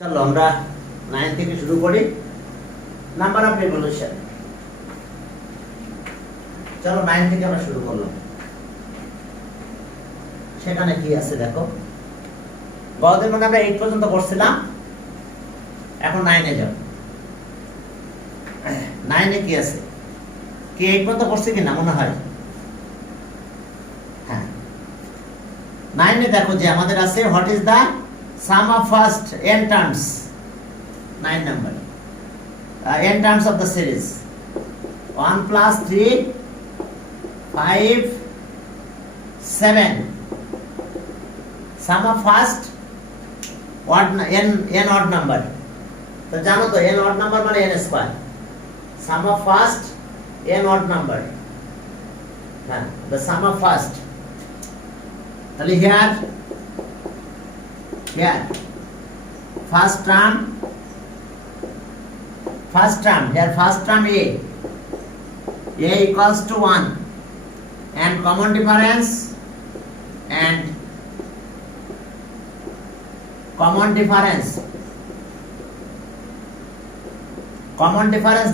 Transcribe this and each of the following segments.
চলো আমরা 9 থেকে শুরু করি। Number of revolution. চলো 9 থেকে আমরা শুরু করলাম। সেখানে কি আছে দেখো, গতদিন মানে আমরা 8 পর্যন্ত করছিলাম, এখন 9 এ যাও। 9 এ কি আছে? কি 8 পর্যন্ত করছি কিনা মনে হয়? হ্যাঁ, 9 এ দেখো যে আমাদের আছে what is the sum of first n terms, 9 number, n terms of the series 1 plus 3 5 7, sum of first odd n odd number, তো জানো তো n odd number মানে n square, sum of first n odd number, হ্যাঁ, the sum of first, তাহলে here first term here, first term a equals to 1 and common difference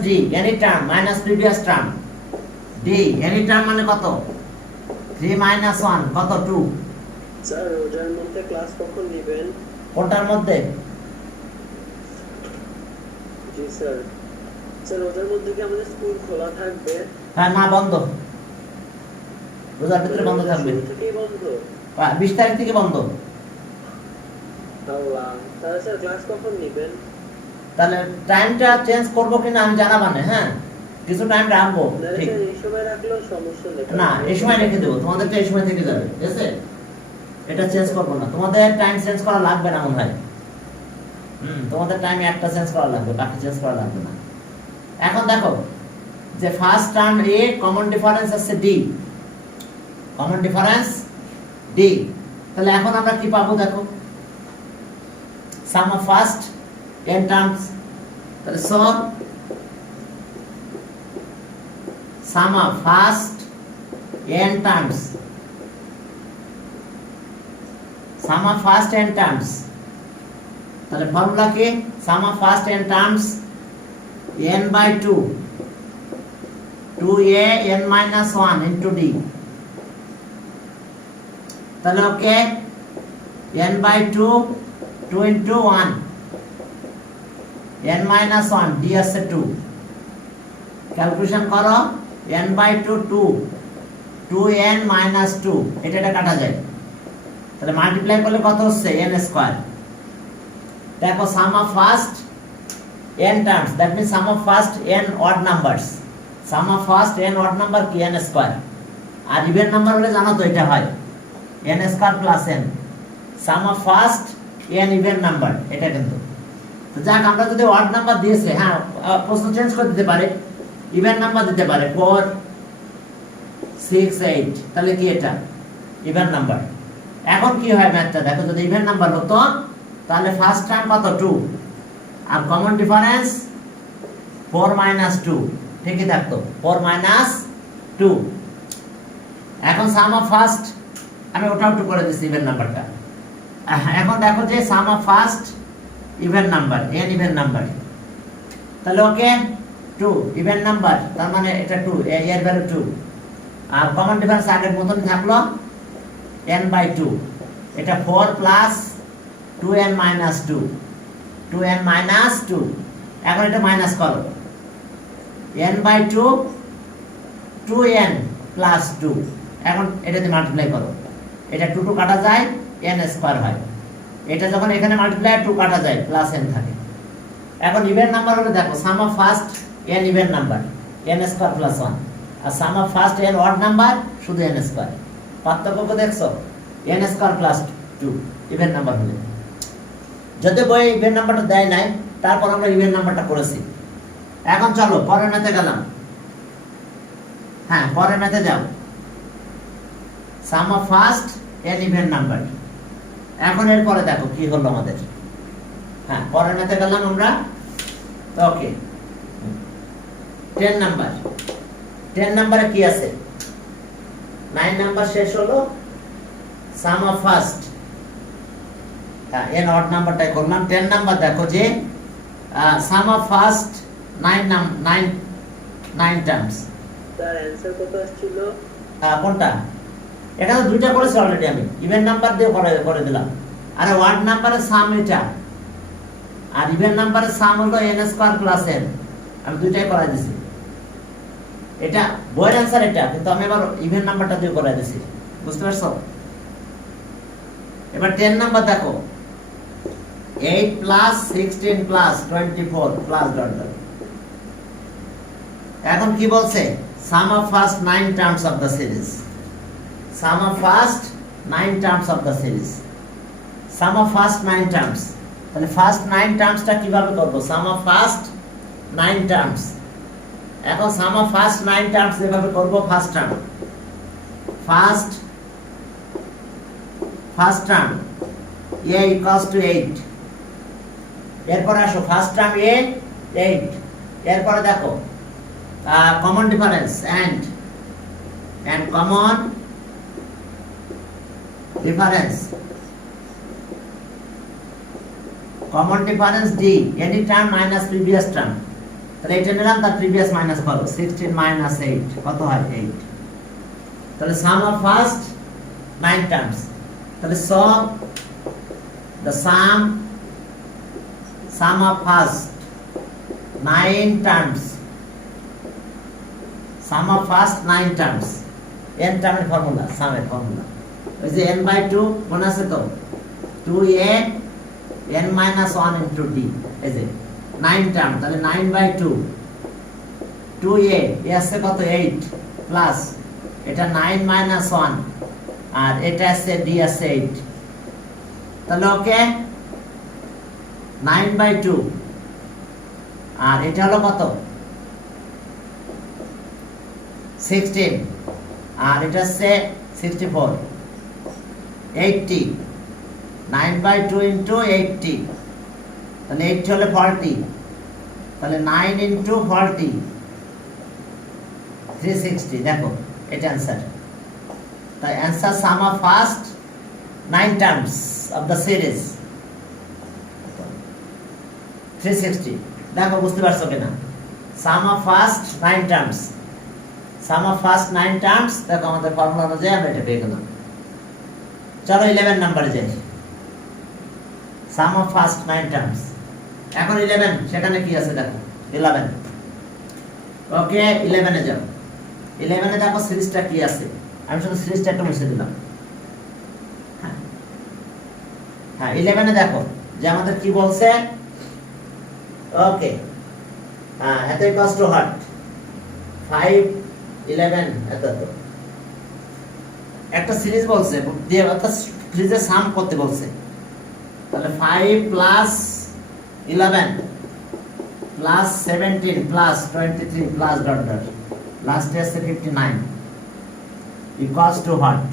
d any term minus previous term d any term মানে কত? 3 minus 1 কত? 2। Sir রোজার মধ্যে class কখন নেবেন? কোনটার মধ্যে? জি স্যার। স্যার রোজার মধ্যে কি আমাদের স্কুল খোলা থাকবে? হ্যাঁ, না, বন্ধ। রোজার ভিতরে বন্ধ থাকবে। থেকেই বন্ধ? 20 তারিখ থেকে বন্ধ। আল্লাহ, তাহলে স্যার ক্লাস কখন নেবেন? তাহলে টাইমটা চেঞ্জ করব কিনা আমি জানাবানে। হ্যাঁ, কিছু টাইম রাখবো। ঠিক, এই সময় রাখলেও সমস্যা নেই। না, এই সময় রেখে দেব, তোমাদের তো এই সময় থেকে যাবে, ঠিক আছে? এটা চেঞ্জ করব না, তোমাদের টাইম চেঞ্জ করা লাগবে না মনে হয়। তোমাদের টাইম একটা চেঞ্জ করা লাগবে, বাকি চেঞ্জ করা লাগবে না। এখন দেখো যে first term a, common difference আছে ডি, কমন ডিফারেন্স ডি। তাহলে এখন আমরা কি পাবো দেখো, sum of first n terms, তাহলে সব sum of first n terms, sum of first n terms, তাহলে ফর্মুলা কি? sum of first n terms n by 2 2a n minus 1 into d, তাহলে ওকে n by 2 2 into 1 n minus 1 d আছে 2, calculation করো, n by 2 2 2n minus 2, এটা কাটা যায়, তাহলে multiply করলে কত হচ্ছে? n square. দেখো sum of first n terms, that means sum of first n odd numbers, sum of first n odd number কি? n square. আর ইভেন নাম্বার হলে জানো তো এটা হয় n square plus n, sum of first n even number, এটা কিন্তু। তো যাক, আমরা যদি অড নাম্বার দিয়েছে, হ্যাঁ, প্রশ্ন চেঞ্জ করে দিতে পারে, ইভেন নাম্বার দিতে পারে 4 6 8, তাহলে কি এটা ইভেন নাম্বার। এখন কি হয় ম্যাথটা দেখো, যদি ইভেন নাম্বার হতো তাহলে ফার্স্ট টার্ম কত? 2 আর কমন ডিফারেন্স 4 minus 2, ঠিকই থাকতো 4 minus 2। এখন সাম অফ ফার্স্ট আমি ওটাও 2 করে দিচ্ছি ইভেন নাম্বারটা। এখন দেখো যে sum of first even number n even number, তাহলে ওকে 2 ইভেন নাম্বার, তার মানে এটা 2, এর ভ্যালু 2, আর কমন ডিফারেন্স আগের মতন থাকলো n by 2, এটা 4 plus 2n minus 2 2n minus 2, এখন এটা মাইনাস করো, n by 2 2n plus 2, এখন এটা দিয়ে মাল্টিপ্লাই করো, এটা 2 2 কাটা যায়, n স্কয়ার হয়, এটা যখন এখানে মাল্টিপ্লাই 2 কাটা যায়, প্লাস n থাকে। এখন ইভেন নাম্বার হলে দেখো sum of first n even number n square plus 1, আর sum of first n odd number শুধু n স্কয়ার। পার্থক্য দেখছো? n square plus 2 even number হলে। যদি বই ইভেন নাম্বারটা দেয় নাই, তারপর আমরা ইভেন নাম্বারটা করেছি। এখন চলো পরের ম্যাথে গেলাম। হ্যাঁ, পরের ম্যাথে যাও, sum of first n even number. এখন এরপরে দেখো কি হলো আমাদের। হ্যাঁ, পরের ম্যাথে গেলাম আমরা। ওকে, 10 নাম্বার। 10 নাম্বারে কি আছে? 9 নাম্বার শেষ হলো, sum of first n odd নাম্বারটাই করলাম। 10 নাম্বার দেখো যে সাম অফ ফার্স্ট 9 টার্মস। তার অ্যানসার কত আসছিল? কোনটা? এটা তো দুইটা করেছি অলরেডি, আমি ইভেন নাম্বার দিয়ে করে দিলাম। আরে ওয়ার্ড নাম্বারের সাম এটা, আর ইভেন নাম্বারের সাম হলো n স্কয়ার প্লাস n, আমি দুইটাই করাই দিছি। এটা বইয়ের অ্যানসার এটা, কিন্তু আমি আবার ইভেন নাম্বারটা দিয়ে করাই দিছি, বুঝতে পারছো? এবার 10 নাম্বার দেখো, 8 plus 16 plus 24 plus dot dot. এখন কি বলছে? Sum of first 9 terms of the series. Sum of first 9 terms of the series. Sum of first 9 terms, তাহলে ফার্স্ট 9 টার্মসটা কিভাবে করব? Sum of first 9 terms. এখন সাম অফ ফার্স্ট 9 টার্মস যেভাবে করব, first term first term a equals to 8। এরপর আসো first term a 8, এরপরে দেখো common difference and common difference d any term minus previous term। তাহলে এটা নিলাম, তার প্রিভিয়াস মাইনাস করো, 16 minus 8 কত হয়? 8। তাহলে সাম অফ ফার্স্ট 9 টার্মস, তাহলে সব the sum of first 9 terms, sum of first 9 terms, n টার্মের ফর্মুলা, সামের ফর্মুলা ওই যে n/2 মনে আছে তো, 2a n minus 1 into d, এই যে 9 টার্ম, তাহলে 9/2 2a এ আছে কত? 8 প্লাস এটা 9 minus 1, আর এটা আছে d আছে 8, তাহলে ওকে 9/2, আর এটা হলো কত? 16, আর এটা হচ্ছে 64, 80, 9/2 into 80, তাহলে 80 হলে 40, তাহলে 9 into 40 360। দেখো এটা অ্যান্সার। তাই answer sum of first 9 terms of the series 360। দেখো বুঝতে পারছো কিনা? Sum of first 9 terms, sum of first 9 terms, দেখো আমাদের ফর্মুলা অনুযায়ী আমরা এটা পেয়ে গেলাম। চলো 11 নম্বরে যাই, সাম অফ ফার্স্ট 9 টার্মস। এখন 11, সেখানে কি আছে দেখো, 11। ওকে 11 এ যাও, 11 এ দেখো সিরিজটা কি আছে। আমি শুধু সিরিজটা একটু মুছে দিলাম। হ্যাঁ 11 এ দেখো যে আমাদের কি বলছে। ওকে এত ইকুয়ালস টু হোয়াট? 5 11 এত তো একটা সিরিজ বলছে, দিয়ে অর্থাৎ সিরিজের সাম করতে বলছে। তাহলে 5 plus 11 plus 17 plus 23 plus dot dot লাস্টে আছে 59 ইকুয়ালস টু হোয়াট?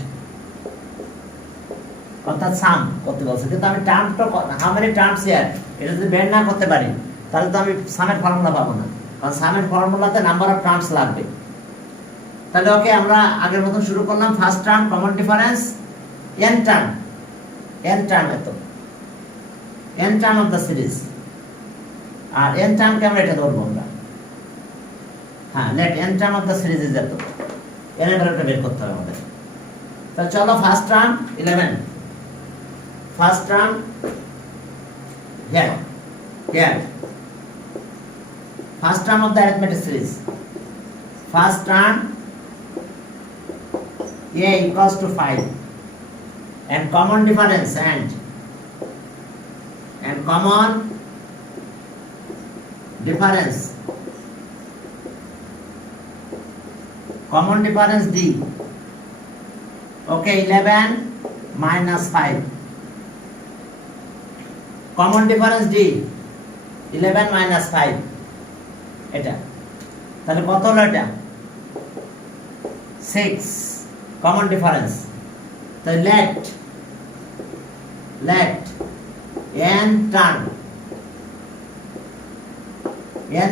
অর্থাৎ সাম করতে বলছে। কিন্তু আমি টার্মটা হাউ মেনি টার্মস হিয়ার এটা যদি বের না করতে পারি, তাহলে তো আমি সামের ফর্মুলা পাবো না, কারণ সামের ফর্মুলাতে নাম্বার অফ টার্মস লাগবে। তাহলে ওকে আমরা আগের মতন শুরু করলাম। First term common difference n term, এত n term of the series, আর n টার্মকে আমরা এটা ধরবো আমরা। হ্যাঁ let n term of the series is এত, n এর ভ্যালুটা বের করতে হবে আমাদের। তাহলে চলো first term 11, first term here first term of the arithmetic series, first term a equals to 5 and common difference and common difference d. Okay 11 minus 5, common difference d 11 minus 5 এটা, তাহলে কত হলো? এটা 6 কমন ডিফারেন্স। তাহলে let n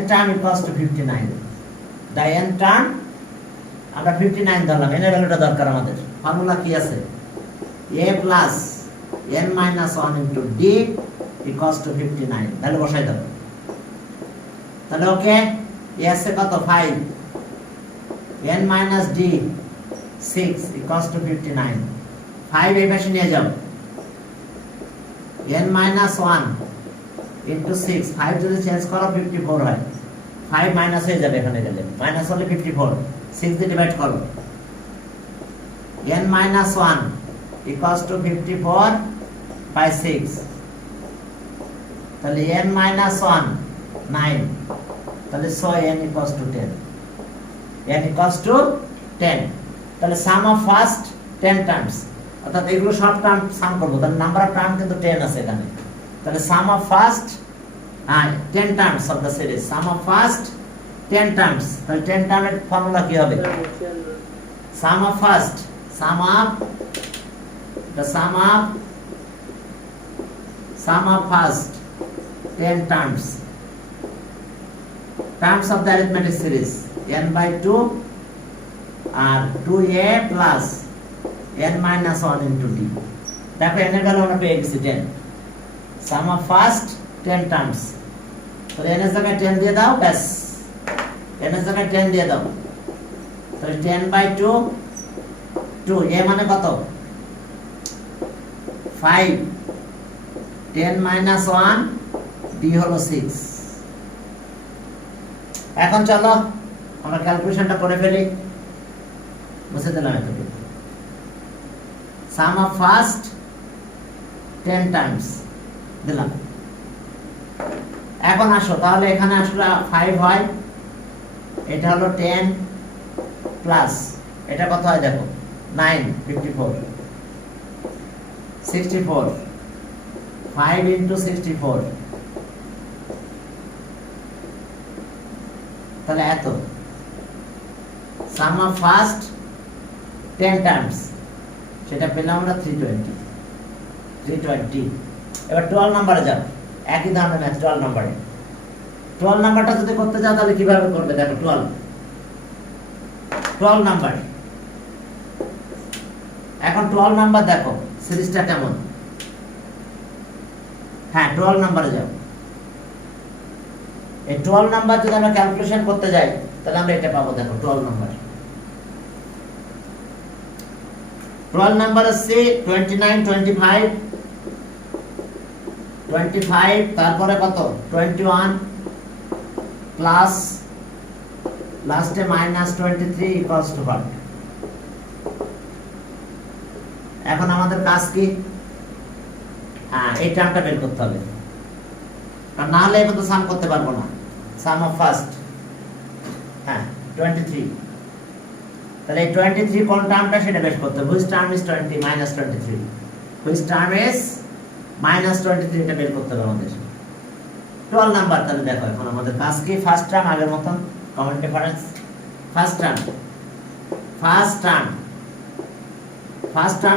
term equals to 59, the n term আমরা 59 ধরলাম। n এর ভ্যালুটা দরকার আমাদের। ফর্মুলা কি আছে? a plus n minus 1 into d equals to 59 তাহলে বসাই দাও তাহলে ওকে s এ কত 5 n minus d 6 equals to 59 5 এই পাশে নিয়ে যাও n minus 1 into 6 5 যদি চেঞ্জ করো 54 হয় 5 মাইনাস হয়ে যাবে এখানে গেলে মাইনাস হলে 54 6 দিয়ে ডিভাইড করো n minus 1 equals to 54 by 6 তাহলে n minus 1 9 তাহলে so n equals to 10 n equals to 10 তাহলে sum of first 10 terms অর্থাৎ এগুলো সব টার্ম সাম করব তাহলে নাম্বার অফ টার্ম কিন্তু 10 আছে এখানে তাহলে sum of first 10 terms of the series sum of first 10 terms তাহলে 10 টার্মের ফর্মুলা কি হবে sum of first sum of first 10 terms of the arithmetic series n by 2 আর 2a plus n minus 1 into d দেখো n এর value আমরা পেয়ে গেছি 10 sum of first 10 terms তো n এর জায়গায় 10 দিয়ে দাও ব্যাস n এর জায়গায় 10 দিয়ে দাও তাহলে 10 by 2 2 a মানে কত 5 10 minus 1 d হলো 6 এখন চলো আমরা ক্যালকুলেশনটা করে ফেলি মুছে দিলাম এতটুকু sum of first 10 terms দিলাম এখন আসো তাহলে এখানে আসলে 5 হয় এটা হলো 10 প্লাস এটা কত হয় দেখো 9 54 64 5 into 64 তাহলে এত sum of first 10 terms সেটা পেলাম আমরা 320 এবার 12 নম্বরে যাও একই ধরনের ম্যাথ 12 নম্বরে 12 নাম্বারটা যদি করতে চাও তাহলে কিভাবে করবে দেখো 12 নাম্বার এখন 12 নাম্বার দেখো সিরিজটা কেমন হ্যাঁ 12 নম্বরে যাও এই 12 নাম্বার যদি আমরা ক্যালকুলেশন করতে যাই তাহলে আমরা এটা পাবো দেখো 12 নাম্বার 12 নাম্বার আছে 29 25 25 তারপরে কত 21 প্লাস লাস্টে মাইনাস 23 ইকুয়ালস টু what এখন আমাদের কাজ কি এই টার্মটা বের করতে হবে আর না হলে এখন তো সাম করতে পারবো না সাম অফ ফার্স্ট 23 তাহলে এই 23 কোন টার্মটা সেটা বের করতে হবে which term is 20 minus 23 which term is minus 23 এটা বের করতে হবে আমাদের 12 নাম্বার তাহলে দেখো এখন আমাদের কাজ কি ফার্স্ট টার্ম আগের মতন common difference first term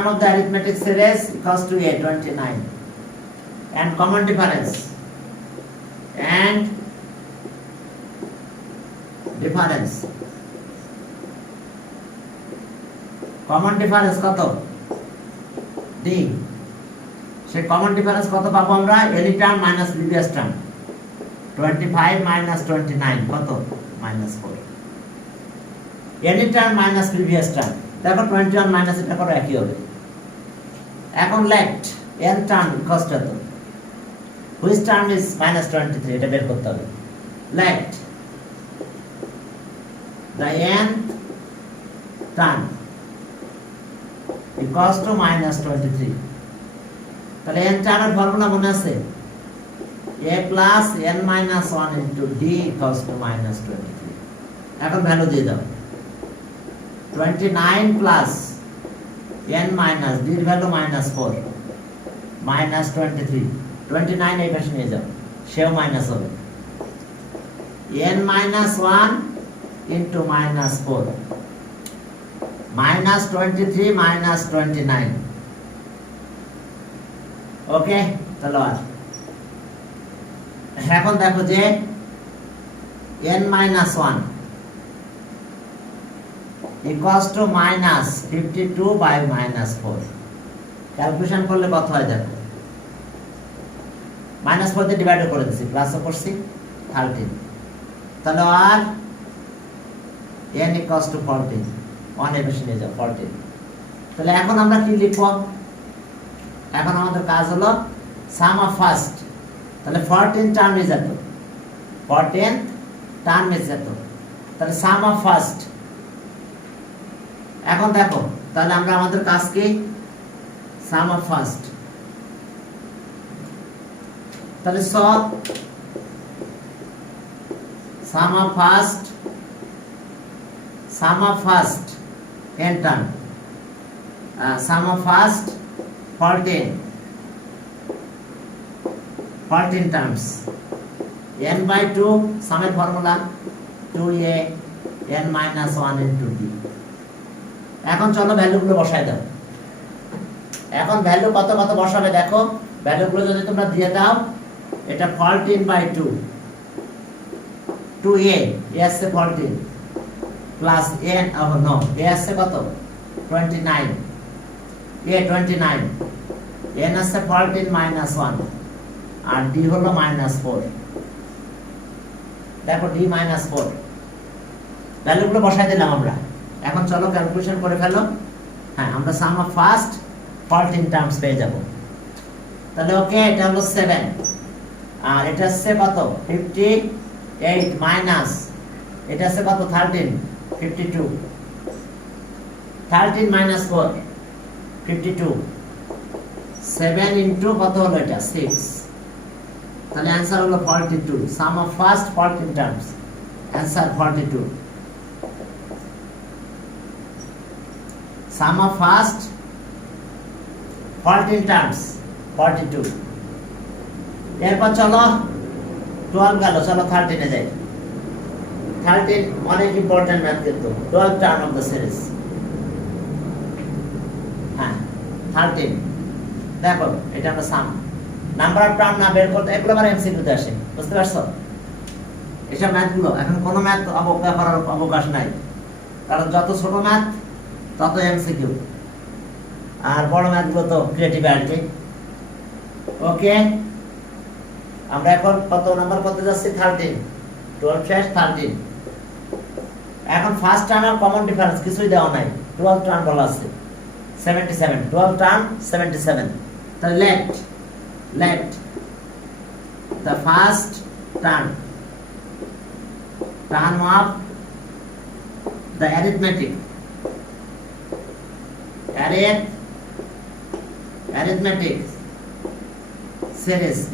of the arithmetic series equals to a 29 and common difference common difference কত d সেই common difference কত পাবো আমরা any term minus previous term 25 minus 29 কত minus 4 any term minus previous term দেখো 21 minus এটা করো একই হবে এখন let n term কষ্ট তো which term is minus 23 এটা বের করতে হবে let the n term equals to minus 23 তাহলে n term এর ফর্মুলা মনে আছে a plus n minus 1 into d equals to minus 23 এখন ভ্যালু দিয়ে দাও 29 plus n minus d এর ভ্যালু minus 4 minus 23 29 এই পাশে নিয়ে যাও সেও মাইনাস হবে n minus 1 into minus 4 minus 23 minus 29 ওকে চলো আর এখন দেখো যে n minus 1 equals to minus 52 by minus 4 calculation করলে কত হয় দেখো, -4 দিয়ে ডিভাইড করে দিচ্ছি, প্লাসও করছি 13, তাহলে আর n ইকুয়ালস টু 14, 1 এর বেশি নিয়ে যাও 14। তাহলে এখন আমরা কি লিখব, এখন আমাদের কাজ হলো সাম অফ ফার্স্ট, তাহলে 14 টার্ম ইজ এত, 14 টার্ম ইজ এত, তাহলে সাম অফ ফার্স্ট। এখন দেখো তাহলে আমরা আমাদের কাজ কি, সাম অফ ফার্স্ট, তাহলে সব sum of first, sum of first n term, sum of first 14 terms, n by 2 সামের formula 2a n minus 1 into d। এখন চলো ভ্যালুগুলো বসাই দাও। এখন ভ্যালু কত কত বসাবে দেখো, ভ্যালুগুলো যদি তোমরা দিয়ে দাও, এটা 14 by 2, 2a আসছে 14 প্লাস n, নো a আসছে কত 29, a 29, n আসছে 14 minus 1 আর d হলো -4, দেখো d -4, ভ্যালুগুলো বসাই দিলাম আমরা। এখন চলো ক্যালকুলেশন করে ফেলো। হ্যাঁ, আমরা সাম অফ ফার্স্ট 14 টার্মস পেয়ে যাব। তাহলে ওকে, এটা হলো 7 আর এটা হচ্ছে কত 58 মাইনাস এটা হচ্ছে কত 13, 52, 13 minus 4 52, 7 ইনটু কত হলো এটা 6, তাহলে অ্যানসার হলো 42। Sum of first 14 terms, answer 42। Sum of first 14 terms 42। এরপর চলো 12 গেল, চলো 13 এ যাই। 13 অনেক ইম্পর্টেন্ট ম্যাথ কিন্তু, 12 টার্ম অফ দ্য সিরিজ। হ্যাঁ 13, দেখো এটা আমরা সাম, নাম্বার অফ টার্ম না বের করতে, এগুলো আবার এমসিকিউতে আসে, বুঝতে পারছো? এসব ম্যাথগুলো এখন কোনো ম্যাথ অবজ্ঞা করার অবকাশ নাই, কারণ যত ছোট ম্যাথ তত এমসিকিউ, আর বড় ম্যাথগুলো তো ক্রিয়েটিভ আসবে। ওকে, আমরা এখন কত নাম্বার করতে যাচ্ছি 13, 12 শেষ 13। এখন ফার্স্ট টার্ম আর কমন ডিফারেন্স কিছুই দেওয়া নাই, 12 টার্ম বলা আছে 77, 12 টার্ম 77। তাহলে let the first term of the arithmetic series B,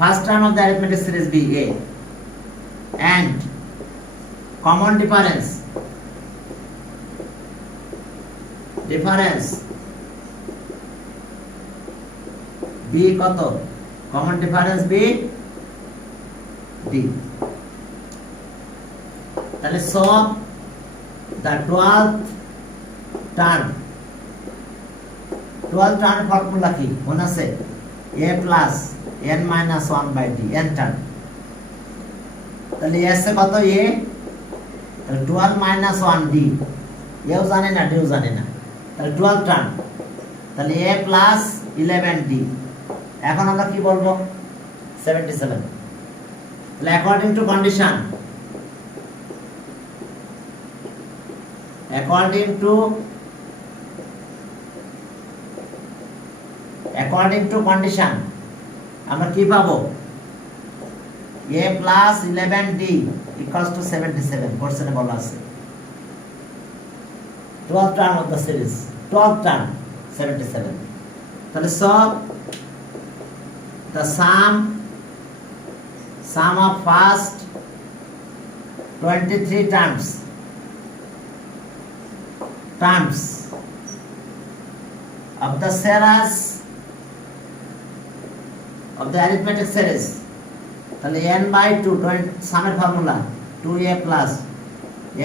first term of the arithmetic series B A, and common difference B কত, common difference B D। তাহলে so the 12th term formula কি মনে আছে, a plus n minus 1 by d, n term. তাহলে s কত a, তাহলে 12 minus 1 d, এও জানে না ডিও জানে না, তাহলে 12 টার্ম, তাহলে a plus 11 d। এখন আমরা কি বলবো 77। তাহলে অ্যাকর্ডিং টু কন্ডিশন, আমরা কি পাবো, a plus 11d equals to 77, কোশ্চেনে বলা আছে 12 term of the series, 12 term 77। তাহলে সব the sum of first 23 terms of the series of the arithmetic series, তাহলে n by 2 সামের formula 2a plus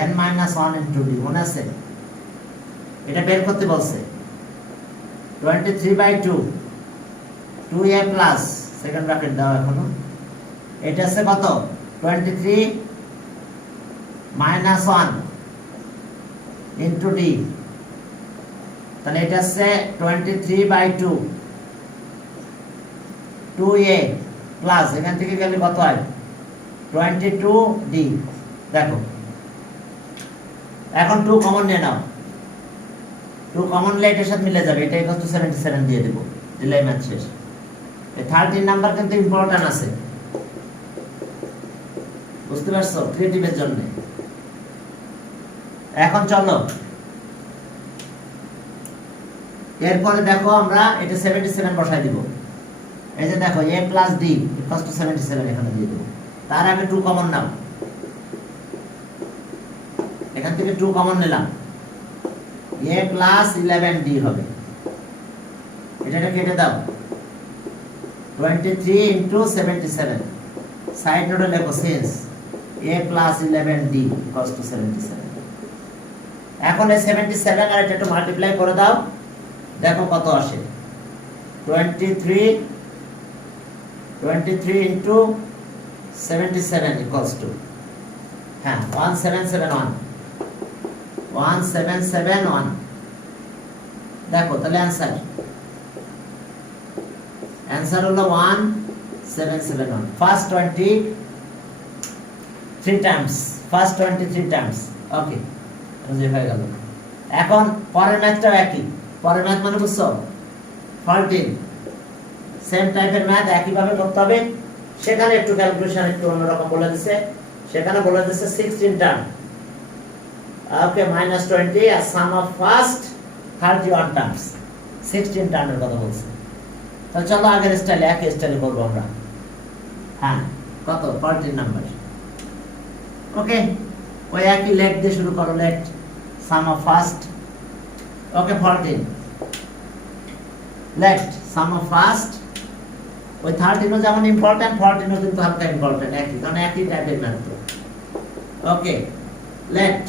n minus 1 into d, মনে আছে? এটা বের করতে বলছে 23 by 2 2a plus second bracket দাও এখনো, এটা আছে কত 23 minus 1 into d, তাহলে এটা হচ্ছে 23/2 2a প্লাস এখান থেকে গেলে কত হয় 22d। দেখো এখন 2 কমন নিয়ে নাও, 2 কমন নিলে এটার সাথে মিলে যাবে, এটা ইকুয়াল টু 77 দিয়ে দেব, দিলেই ম্যাথ শেষ। এই 13 নাম্বার কিন্তু ইম্পর্টেন্ট আছে, বুঝতে পারছো, ক্রিয়েটিভের জন্য। এখন চলো এরপরে দেখো আমরা এটা 77 বসাই দিব। এই যে দেখো a plus d equal to 77 এখানে দিয়ে দেব। তার আগে 2 কমন নাও, এখান থেকে 2 কমন নিলাম, a প্লাস 11d হবে। এটা কেটে দাও, 23 ইন্টু 77 সাইড নোটে লেখো since a plus 11d equal to 77। এখন এই 77 আর এটা একটু মাল্টিপ্লাই করে দাও, দেখো কত আসে, 23 ইন্টু 77 ইকুয়াল টু, হ্যাঁ 1771 দেখো তাহলে অ্যান্সার হলো 1771। ফার্স্ট 23 টাইমস ওকে বুঝে হয়ে গেল। এখন পরের ম্যাথটাও একই, পরের ম্যাথ মানে বুঝছো 14 সেম টাইপের ম্যাথ একই ভাবে করতে হবে। সেখানে একটু ক্যালকুলেশন একটু অন্যরকম বলে দিছে, সেখানে বলে দিছে 16 টার্ম ওকে -20 আর সাম অফ ফার্স্ট 31 টার্মস, 16 টার্মের কথা বলছে। তাহলে চলো আগের স্টাইলে একই স্টাইলে করবো আমরা। হ্যাঁ কত 14 নাম্বার, ওকে ওই একই লেট দিয়ে শুরু করো, let sum of first, okay 14 let sum of first, ওই 13ও যেমন ইম্পর্টেন্ট 14ও কিন্তু হালকা ইম্পর্টেন্ট, একই কারণ একই টাইপের ম্যাথ তো। Okay let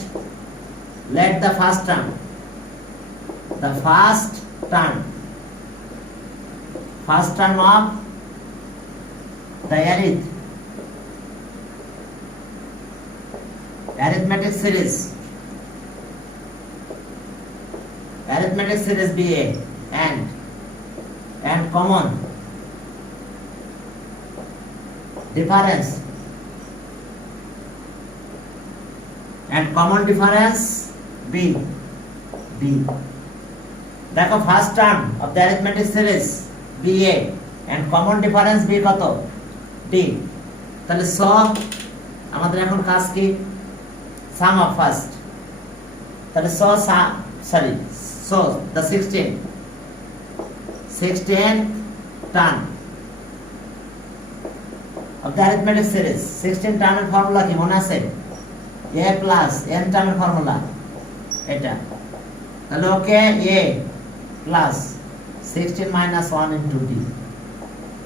the first term of the arithmetic series BA and common difference B দেখো first term of the arithmetic series BA and common difference B কত D। তাহলে আমাদের এখন কাজ কি সাম অফ ফার্স্ট, তাহলে the 16 term of the arithmetic series, 16 টার্মের formula কি মনে আছে, a প্লাস n টার্মের ফর্মুলা এটা। তাহলে ওকে a plus 16 minus 1 into d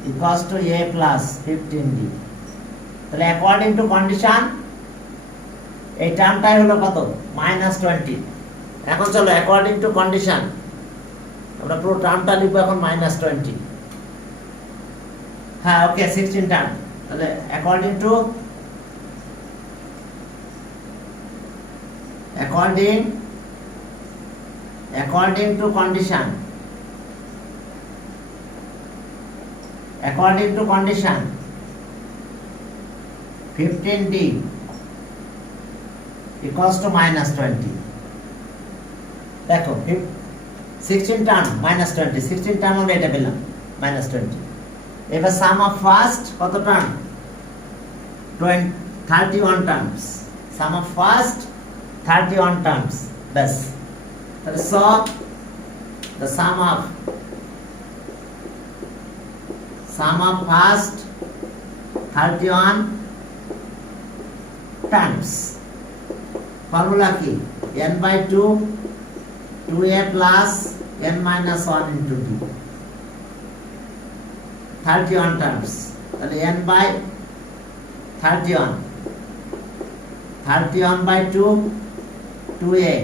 equals to a plus 15d। তাহলে অ্যাকর্ডিং টু কন্ডিশন এই টার্মটাই হলো কত -20। এখন চলো অ্যাকর্ডিং টু কন্ডিশন আমরা পুরো টার্মটা লিখবো এখন -20। হ্যাঁ ওকে 16 টার্ম, তাহলে according to condition 15d equals to -20। দেখো 16 টার্ম -20, 16 টার্ম আমরা এটা পেলাম -20। এবার সাম অফ ফার্স্ট কত term 31 terms, sum of first 31 terms বাস। তাহলে the sum of first 31 terms formula কি n/2 2a plus n minus 1 into d 31 terms। তাহলে n/31 31/2 2a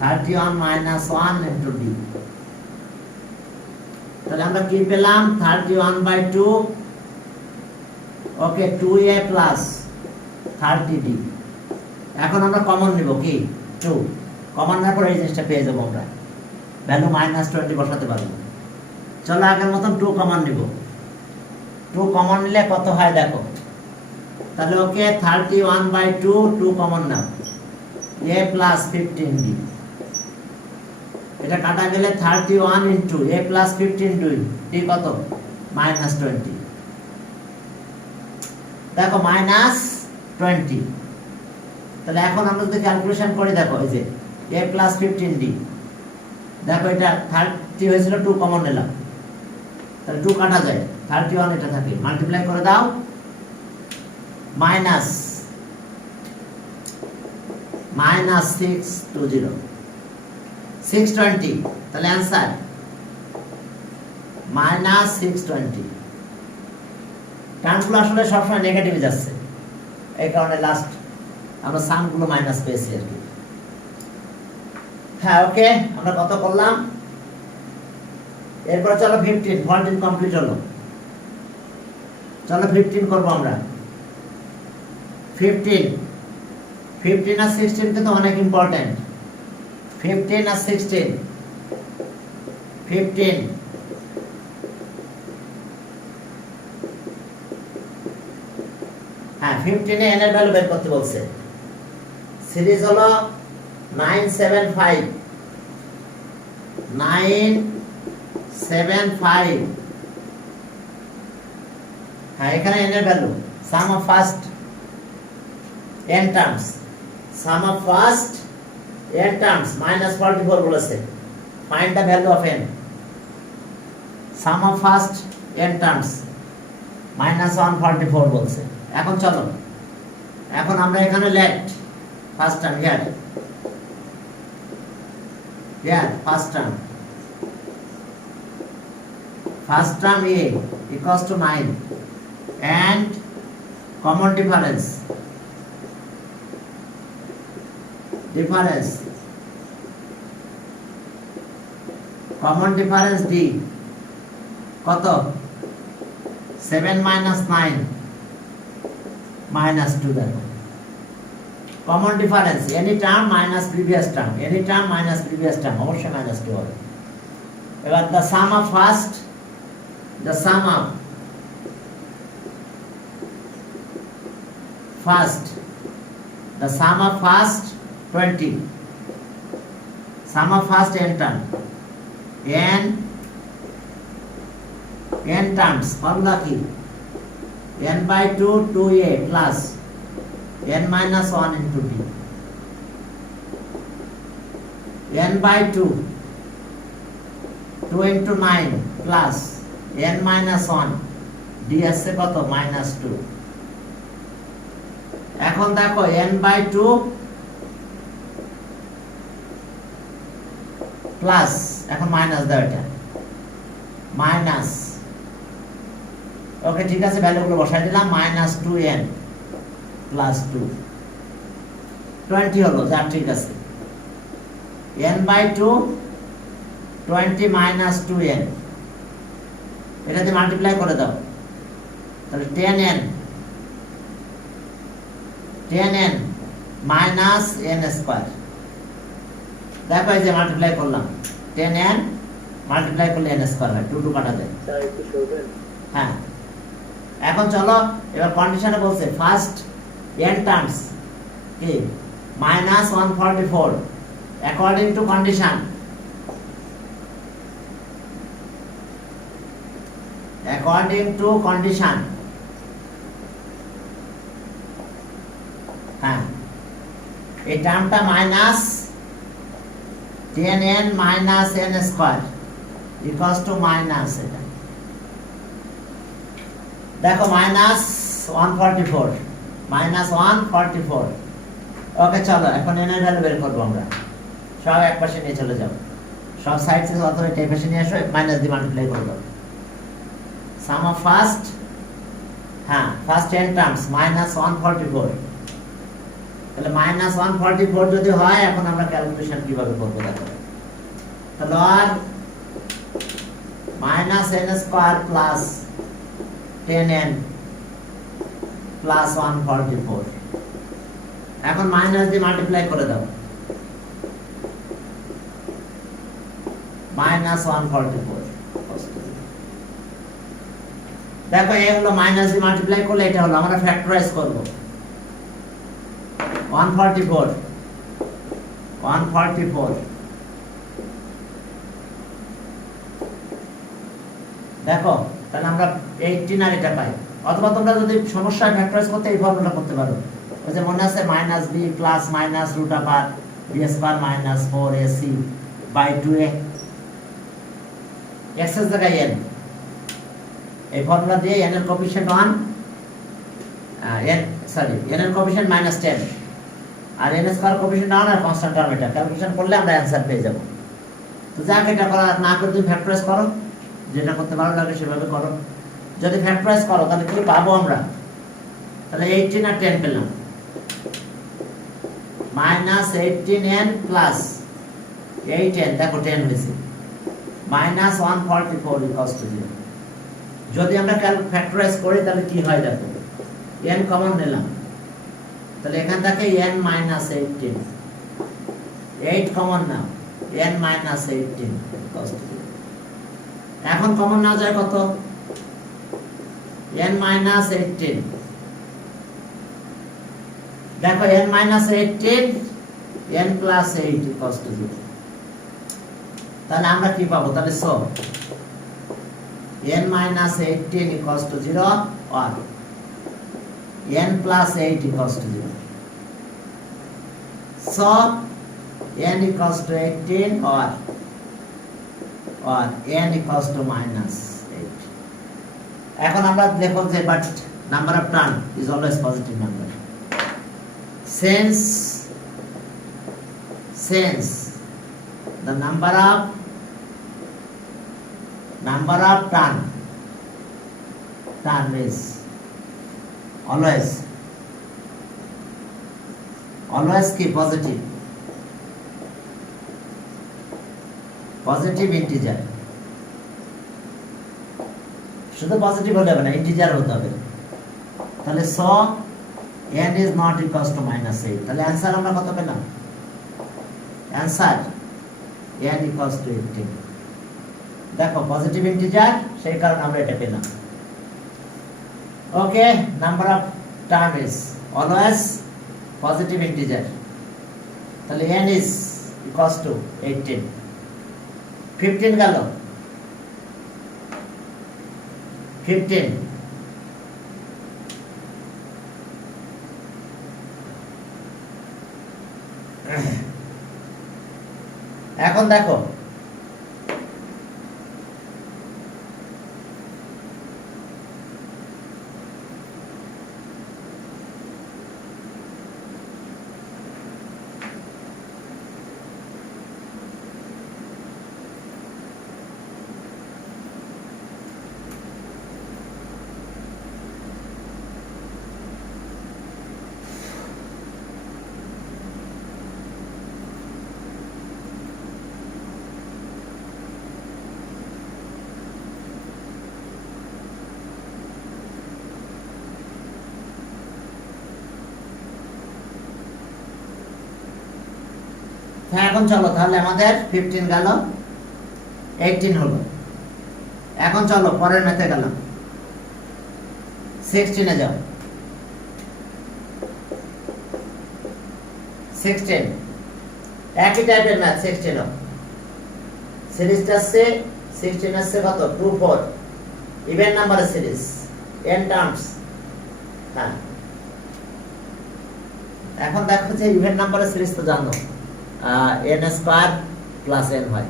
31 minus 1 into d। তাহলে আমরা কি পেলাম 31/2 ওকে 2a plus 30d। এখন আমরা কমন নিব কি 2, কমন নেওয়ার পর এই জিনিসটা পেয়ে যাবো আমরা, ভ্যালু -20 বসাতে পারবো। চলো আগের মতন 2 কমন নিব। 2 কমন নিলে কত হয় দেখো। তাহলে ওকে 31/2 2 common now, a plus 15b। এটা কাটা গেলে 31 ইন্টু a প্লাস 15 d কত? -20। দেখো -20। তাহলে এখন আমরা যদি ক্যালকুলেশন করি দেখো, এই যে a প্লাস 15d, দেখো এটা 30 হয়েছিল, 2 কমন নিলাম, তাহলে 2 কাটা যায়, 31 এটা থাকে, মাল্টিপ্লাই করে দাও, -620 620। তাহলে অ্যান্সার -620। টার্মগুলো আসলে সবসময় নেগেটিভে যাচ্ছে, এই কারণে লাস্ট আমরা সামগুলো মাইনাস পেয়েছি আর কি। হ্যাঁ ওকে, আমরা কত করলাম? এরপর চলো 14 কমপ্লিট হলো। চলো 15 করবো আমরা। 15 আর 16 কিন্তু অনেক ইম্পর্টেন্ট। 15 আর 16, 15 হ্যাঁ 15 এ n এর ভ্যালু বের করতে বলছে। সিরিজ হলো 975 975। হ্যাঁ এখানে n এর value, some of first n terms, sum of first n terms -44 বলেছে। Find the value of n, sum of first n terms -144 বলছে। এখন চলো, এখন আমরা এখানে left first term here first term a equals to 9 and common difference common difference d কত? 7 - 9 -2 দেখো। Common difference any term minus previous term, any term minus previous term, অবশ্যই -2 হবে। এবার the sum of first, the sum of first, the sum of first 20, some of first n term, n terms formula কি? n/2 2a plus n - 1 into d, n/2 2 into 9 plus n - 1 d আসছে কত? -2। এখন দেখো n/2 plus, এখন minus দাও, এটা minus, ওকে ঠিক আছে, ভ্যালুগুলো বসাই দিলাম, -2n প্লাস 2 20 হলো, যা ঠিক আছে। n/2 20 - 2n, এটাতে মাল্টিপ্লাই করে দাও, তাহলে 10n মাইনাস n স্কয়ার। দেখো এই যে মাল্টিপ্লাই করলাম, 10n মাল্টিপ্লাই করলে n স্কয়ার হয়, 2 2 কাটা যায়। হ্যাঁ এখন চলো, এবার কন্ডিশনে বলছে ফার্স্ট n টার্মস কি -144 অ্যাকর্ডিং টু কন্ডিশন, হ্যাঁ এই টার্মটা -10n - n square equals to minus, এটা দেখো -144 -144। ওকে চলো এখন n এর ভ্যালু বের করবো আমরা। সব এক পাশে নিয়ে চলে যাও, সব সাইড থেকে অথবা এই পাশে নিয়ে আসো, মাইনাস দিয়ে মাল্টিপ্লাই করে দাও। সাম অফ ফার্স্ট, হ্যাঁ ফার্স্ট n টার্মস -144, তাহলে -144 যদি হয়, এখন আমরা ক্যালকুলেশন কিভাবে করব দেখো। তাহলে আর -n square plus 10n plus 144, এখন মাইনাস দিয়ে মাল্টিপ্লাই করে দাও, মাইনাস 144। দেখো এ হলো মাইনাস দিয়ে মাল্টিপ্লাই করলে এটা হলো, আমরা ফ্যাক্টরাইজ করব 144 দেখো, তাহলে আমরা 18 আর এটা পাই। অথবা তোমরা যদি সমস্যায় ফ্যাক্টরাইজ করতে এই ফর্মুলাটা করতে পারো, ওই যে মনে আছে minus B plus minus root over B square minus 4ac by 2a, x এর জায়গায় n, এই ফর্মুলা দিয়ে n এর কোএফিশিয়েন্ট 1 n এর কোএফিশিয়েন্ট -10 আর n স্কয়ার কোএফিশিয়েন্ট 1 আর কনস্ট্যান্ট টার্ম, এটা ক্যালকুলেশন করলে আমরা অ্যানসার পেয়ে যাব। তো যাক, এটা করা না করে তুমি ফ্যাক্টরাইজ করো, যেটা করতে ভালো লাগে সেভাবে করো। যদি ফ্যাক্টরাইজ করো তাহলে কি পাবো আমরা? তাহলে 18 আর 10 পেলাম, -18n প্লাস 8n, দেখো 10 হয়েছে, -144 ইকুয়ালস টু 0। যদি আমরা ফ্যাক্টরাইজ করি তাহলে কি হয় দেখো, n কমন নিলাম, তাহলে এখান থেকে n -18, 8 common now, n -18 equals to 0। এখন কমন না যায় কত? n -18, দেখো n -18 n plus 8 equals to 0। তাহলে আমরা কি পাবো? তাহলে so n -18 equals to 0 or n plus 8 equals to 0। So n equals to 18 or n equals to -8। এখন আমরা দেখো যে but number of term is always positive number, since the number of term is always কি positive integer. শুধু positive হলে হবে না, integer হতে হবে। তাহলে so n is not equals to -8, তাহলে অ্যানসার আমরা কত পেলাম? Answer n equals to 18। দেখো পজিটিভ ইন্টিজার, সেই কারণে আমরা এটা পেলাম। Okay, number of term is always positive integer, তাহলে n is equals to 18। 15 গেল, 15 এখন দেখো হ্যাঁ, এখন চলো তাহলে আমাদের 15 গেল, 18 হলো। এখন চলো পরের ম্যাথে গেলাম, 16 এ যাও। 16 একই টাইপের ম্যাথ। 16 সিরিজটা আছে, 16 আছে কত? 2 4 ইভেন নাম্বারের সিরিজ, n টার্মস। হ্যাঁ, এখন দেখো যে ইভেন নাম্বারের সিরিজ তো জানো n স্কয়ার প্লাস n হয়,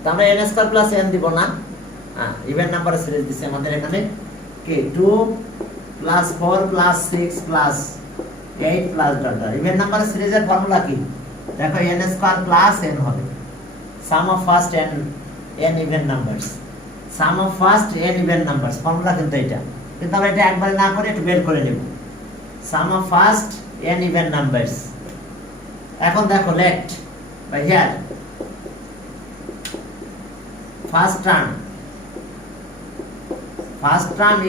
তো আমরা n স্কয়ার প্লাস n দিব না, ইভেন নাম্বারের সিরিজ দিছে আমাদের এখানে কি 2 plus 4 plus 6 plus 8 plus dot dot. Even নাম্বারের সিরিজের ফর্মুলা কি দেখো, n স্কয়ার প্লাস n হবে sum of first n even numbers, sum of first n even numbers, formula কিন্তু এটা, কিন্তু আমরা এটা একবারে না করে একটু বের করে নেব, sum of first n even numbers. এখন দেখো let by here first term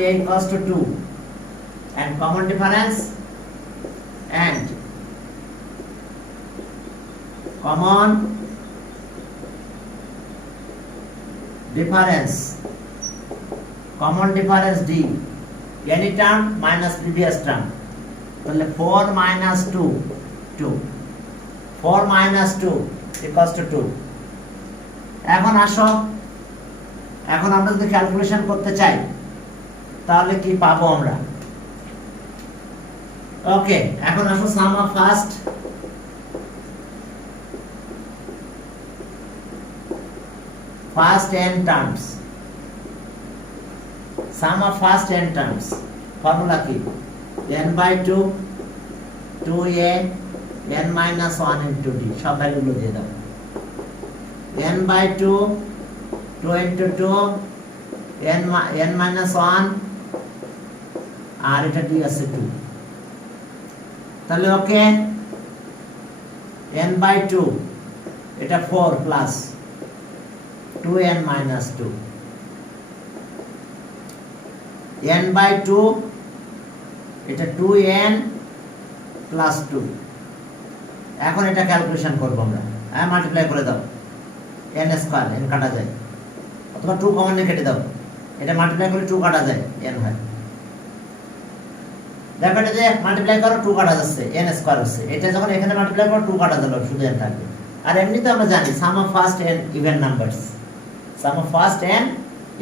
a equals to 2 and common difference and common difference, common difference d, any term minus previous term, তাহলে 4 minus 2 2, 4 minus 2 equals to 2. এখন আসো, এখন আমরা যদি calculation করতে চাই তাহলে কি পাবো আমরা? ওকে, এখন আসো সাম of first n terms, sum of first n terms, formula কি? n by 2 2a n minus 1 into d, সব ভ্যালুগুলো দিয়ে দাও। n by 2 2 into 2 n minus 1 আর এটা d আছে 2, তাহলে ওকে n by 2 এটা 4 plus 2n minus 2, n by 2 এটা 2n plus 2। এখন এটা ক্যালকুলেশন করব আমরা, মাল্টিপ্লাই করে দাও, n স্কয়ার, n কাটা যায়, অথবা 2 কমন নিয়ে কেটে দাও, এটা মাল্টিপ্লাই করে 2 কাটা যায়, n হয়। দেখো এটা যে মাল্টিপ্লাই করো 2 কাটা যাচ্ছে, n স্কয়ার হচ্ছে, এটা যখন এখানে মাল্টিপ্লাই করো 2 কাটা যাবে, শুধু n থাকবে। আর এমনিতে আমরা জানি sum of first n even numbers, sum of first n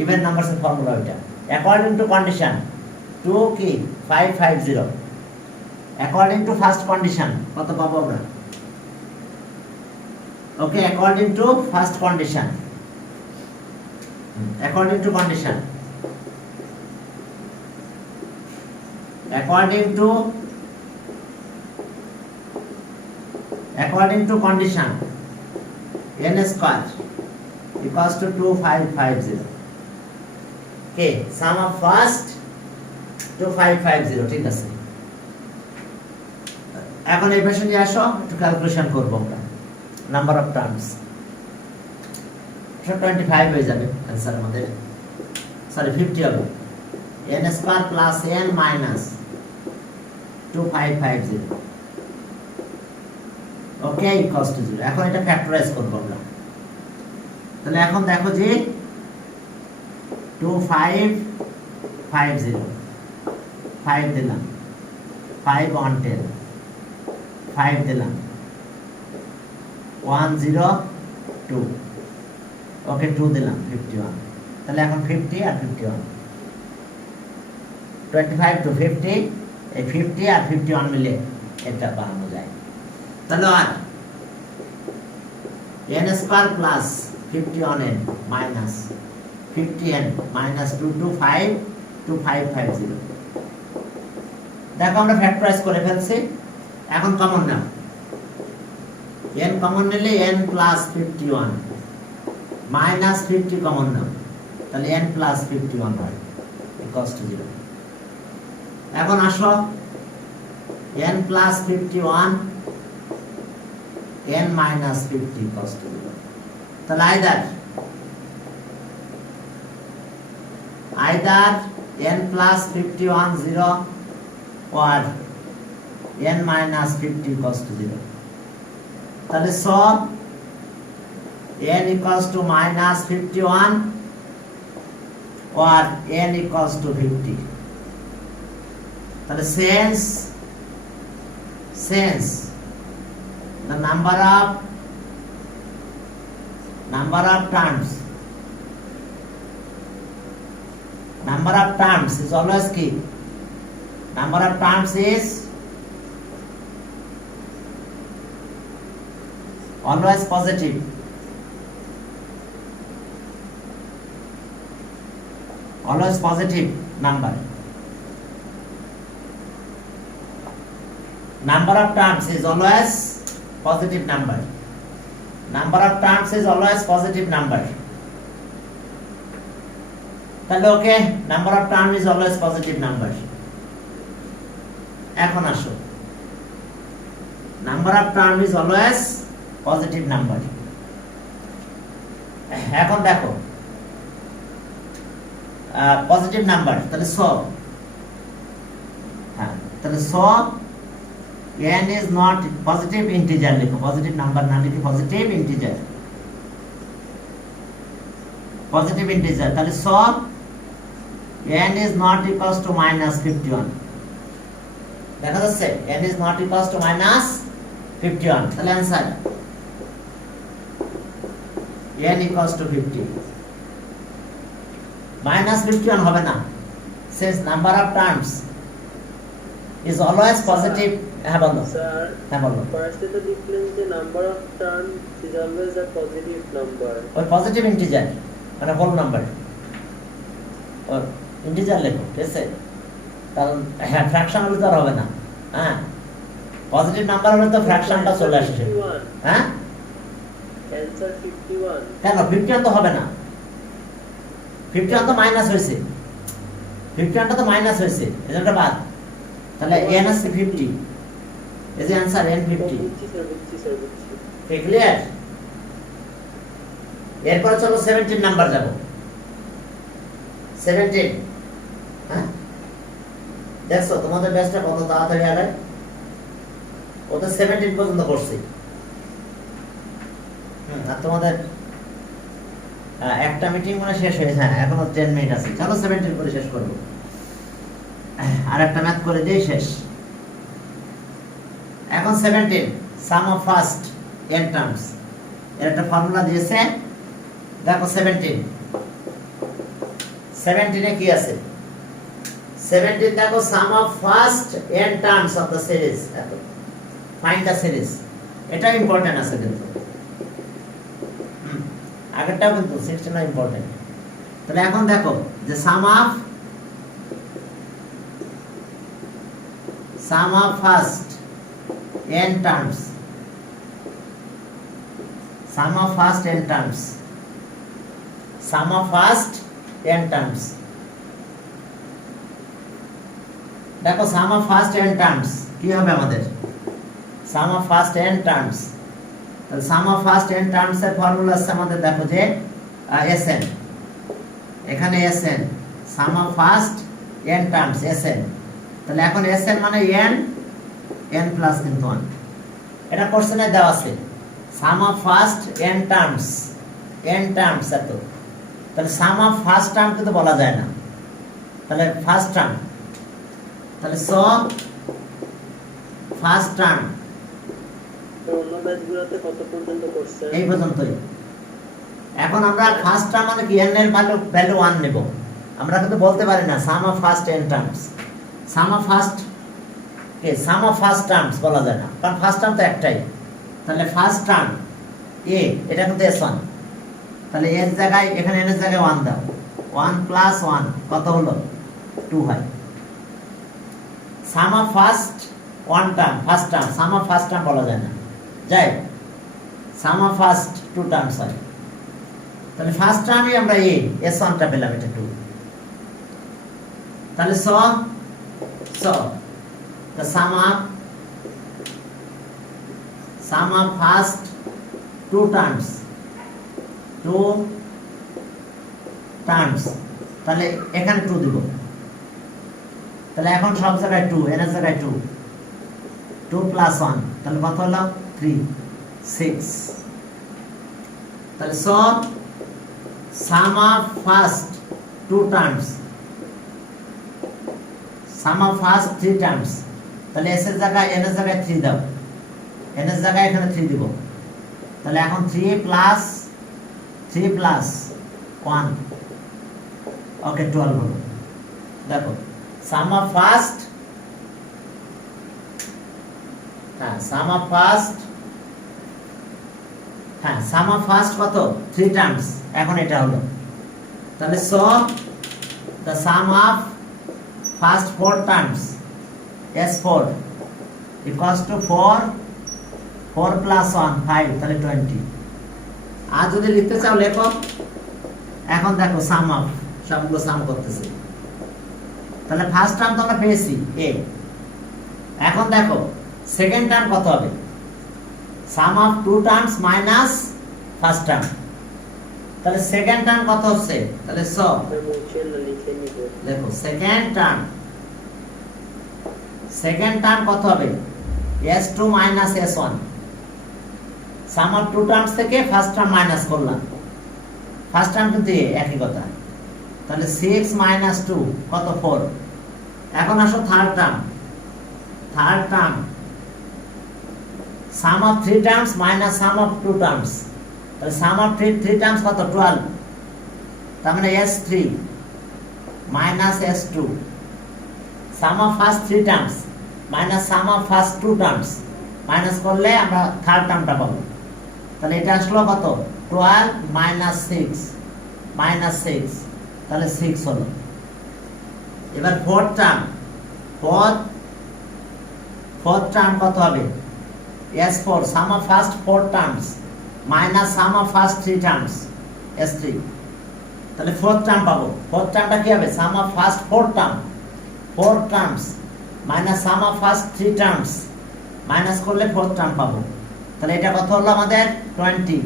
even numbers এর ফর্মুলা এটা, according to condition 2 কি 550, according to first condition কত পাবো আমরা? ওকে, according to first condition, according to condition, according to condition n square equals to 2550. Okay, sum of first 2550, ঠিক আছে। এখন এই পাশে নিয়ে আসো, একটু ক্যালকুলেশন করব আমরা নাম্বার অফ টার্মস। 25 হয়ে যাবে आंसर আমাদের, সরি 50 হবে, n square plus n minus 2550, okay, equals to 0। এখন এটা ফ্যাক্টরাইজ করব আমরা, তাহলে এখন দেখো যে 2550 5 দিলাম, 5 on 10 5 দিলাম, 102, ওকে 2 দিলাম 51, তাহলে এখন 50 আর 51, 25 to 50, এই 50 আর 51 মিলে এটা বানানো যায়। তাহলে আর n square plus 51n minus 50n minus 225 2550, দেখো আমরা ফ্যাক্টরাইজ করে ফেলছি। এখন কমন নাও, n কমন নিলে n plus 51 minus 50 কমন নাও, তাহলে n plus 51 হয়, equals to 0। এখন আসো n plus 51 n minus 50 equals to 0, তাহলে either n plus 51 0 or n minus 50 equals to 0, তাহলে সব n equals to minus 51 or n equals to 50, তাহলে since the number of terms is always key, number of terms is always positive, always positive number of terms is always positive number, number of terms is always positive number, তাহলে okay, number of term is always positive number. এখন আসো, number of term is always positive number. এখন দেখো positive number, তাহলে সব, হ্যাঁ, তাহলে সব n is not positive integer লিখো, পজিটিভ নাম্বার না লিখে পজিটিভ ইন্টিজার, পজিটিভ ইন্টিজার, তাহলে so n is not equals to minus 51, দেখা যাচ্ছে n is not equals to minus 51, তাহলে answer n equals to 50, minus 51 হবে না, since number of terms is always positive. হ্যাঁ বলো, স্যার হ্যাঁ বলো, ফার্স্টে তো দেখলেন যে number of terms is always a positive number. ওই পজিটিভ ইন্টিজার মানে হোল নাম্বার, ওই ইন্টিজার লেখো, ঠিক আছে, কারণ হ্যাঁ ফ্র্যাকশন হলে তো আর হবে না, হ্যাঁ পজিটিভ নাম্বার হলে তো ফ্র্যাকশনটা চলে আসে, হ্যাঁ অ্যানসার 51। কেন 51 তো হবে না, 51 তো মাইনাস হয়েছে, 51টা তো মাইনাস হয়েছে, এজন্য বাদ, তাহলে n আছে 50, এই যে অ্যানসার n 50, বুঝছি স্যার, বুঝছি স্যার, বুঝছি। ক্লিয়ার। এরপর চলো 17 নাম্বার যাব, 17, হ্যাঁ দেখছো তোমাদের ব্যাচটা কত তাড়াতাড়ি আগায়, ওদের 17 পর্যন্ত করছি, আর তোমাদের একটা মিটিং মানে শেষ হয়েছে, হ্যাঁ এখনো 10 মিনিট আছে, চলো 17 করে শেষ করবো, আর একটা ম্যাথ করে দিয়ে শেষ। এখন 17 সাম অফ ফার্স্ট n টার্মস, এর একটা ফর্মুলা দিয়েছে, দেখো 17 এ কি আছে, 17 দেখো sum of first n terms of the series, এত ফাইন্ড দ্য সিরিজ, এটা ইম্পর্টেন্ট আছে কিন্তু, আগেরটাও কিন্তু 16 ইম্পর্টেন্ট। তাহলে এখন দেখো যে sum of first n terms, sum of first n terms, sum of first n terms, দেখো sum of first n terms কি হবে আমাদের, sum of first n terms, তাহলে sum of first n terms এর ফর্মুলা আছে আমাদের, দেখো যে sn, এখানে sn sum of first n terms sn, তাহলে এখন sn মানে n প্লাস কিন্তু 1, এটা কোশ্চেনে দেওয়া আছে, সাম অফ ফার্স্ট n টার্মস এত, তাহলে সাম অফ ফার্স্ট টার্ম কিন্তু বলা যায় না, তাহলে ফার্স্ট টার্ম, তাহলে সো ফার্স্ট টার্ম তো অন্য ব্যাচগুলোতে কত পর্যন্ত করছে? এই পর্যন্তই। এখন আমরা ফার্স্ট টার্ম মানে কি n এর ভ্যালু 1 নেব, আমরা কিন্তু বলতে পারি না sum of first n terms, sum of first sum of first terms বলা যায় না, কারণ ফার্স্ট টার্ম তো একটাই, তাহলে ফার্স্ট টার্ম এ, এটা কিন্তু s1, তাহলে এর জায়গায় এখানে n এর জায়গায় 1 দাও, 1 প্লাস 1 কত হলো 2 হয়, sum of first first term, sum of first term বলা যায় না, যাই সাম অফ ফার্স্ট 2 টার্মস হয়, তাহলে ফার্স্ট টার্মে আমরা s1টা পেলাম, এটা 2, তাহলে so the sum of first 2 terms, তাহলে এখানে 2 দিব, তাহলে এখন সব জায়গায় 2, n এর জায়গায় 2 প্লাস 1, তাহলে কত হলো 3 6, তাহলে so sum of first 2 terms, sum of first 3 terms, তাহলে s এর জায়গায় n এর জায়গায় 3 দাও, n এর জায়গায় এখানে 3 দিব, তাহলে এখন 3 প্লাস 1, ওকে 12 হলো, দেখো sum of first, sum of first কত 3 টার্মস, এখন এটা হলো, তাহলে so the sum of first 4 terms S4 equals to 4 plus 1 5, তাহলে 20, আর যদি লিখতে চাও লেখো, এখন দেখো সাম অফ সবগুলো সাম করতেছে, তাহলে ফার্স্ট টার্ম তো আমরা পেয়েছি a, এখন দেখো সেকেন্ড টার্ম কত হবে, sum of 2 terms minus first term, তাহলে সেকেন্ড টার্ম কত হচ্ছে, তাহলে সো দেখো সেকেন্ড টার্ম কত হবে, s2 minus s1, some of 2 terms থেকে ফার্স্ট টার্ম মাইনাস করলাম, ফার্স্ট টার্ম কিন্তু একই কথা, তাহলে 6 মাইনাস 2 কত 4। এখন আসো third term, sum of 3 terms minus sum of 2 terms, তাহলে সাম অফ 3 টার্মস কত 12, তার মানে s3 minus s2, some of first 3 terms minus sum of first 2 terms, minus করলে আমরা থার্ড টার্মটা পাবো। তাহলে এটা আসলো কত 12 মাইনাস 6, তাহলে 6 হলো। এবার ফোর্থ টার্ম কত হবে s4, sum of first 4 terms minus sum of first 3 terms s3, তাহলে ফোর্থ টার্ম পাবো। ফোর্থ টার্মটা কি হবে sum of first 4 terms minus sum of first 3 terms, minus করলে ফোর্থ টার্ম পাবো। তাহলে এটা কত হলো আমাদের 20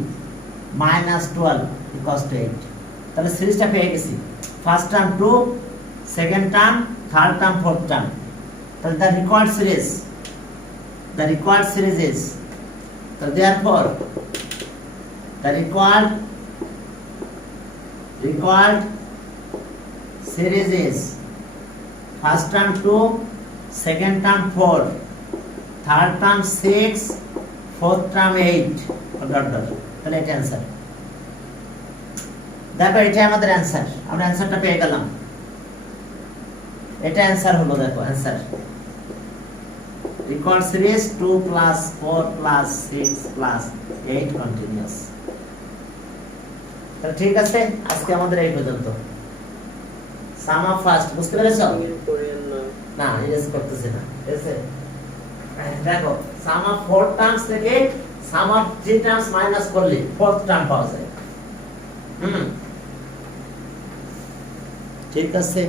মাইনাস 12 ইকুয়ালস টু 8। তাহলে সিরিজটা পেয়ে গেছি, first term 2, second term, third term, fourth term. তাহলে the required series is, so therefore the required series is first term 2, second term 4, third term 6, fourth term 8 dot dot। তাহলে এটা answer. দেখো এটা আমাদের অ্যান্সার, আমরা অ্যান্সারটা পেয়ে গেলাম। এটা অ্যান্সার হলো, দেখো answer required series 2 plus 4 plus 6 plus 8 continuous। তাহলে ঠিক আছে, আজকে আমাদের এই পর্যন্ত। সাম অফ ফার্স্ট বুঝতে পেরেছো? না ইরেজ করতেছি না, ঠিক আছে। দেখো সাম অফ 4 টার্মস থেকে সাম অফ 3 টার্মস মাইনাস করলে ফোর্থ টার্ম পাওয়া যায়। ঠিক আছে।